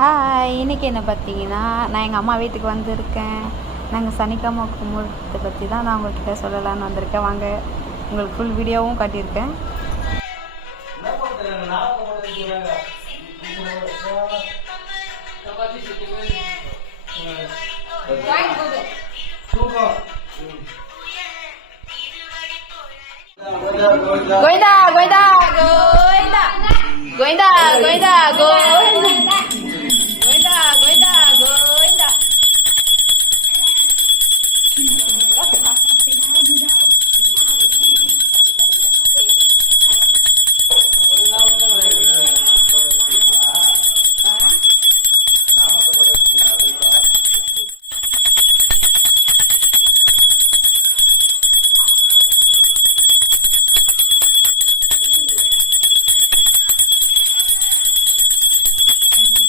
Hi, இன்றைக்கி என்ன பார்த்தீங்கன்னா, நான் எங்கள் அம்மா வீட்டுக்கு வந்திருக்கேன். நாங்கள் சனிக்கிழமை கும்பிட்றதை பற்றி தான் நான் உங்கள்கிட்ட சொல்லலான்னு வந்திருக்கேன். வாங்க, உங்களுக்கு ஃபுல் வீடியோவும் காட்டியிருக்கேன். கோவிந்தா கோவிந்தா கோவிந்தா கோவிந்தா கோவிந்தா கோவிந்தா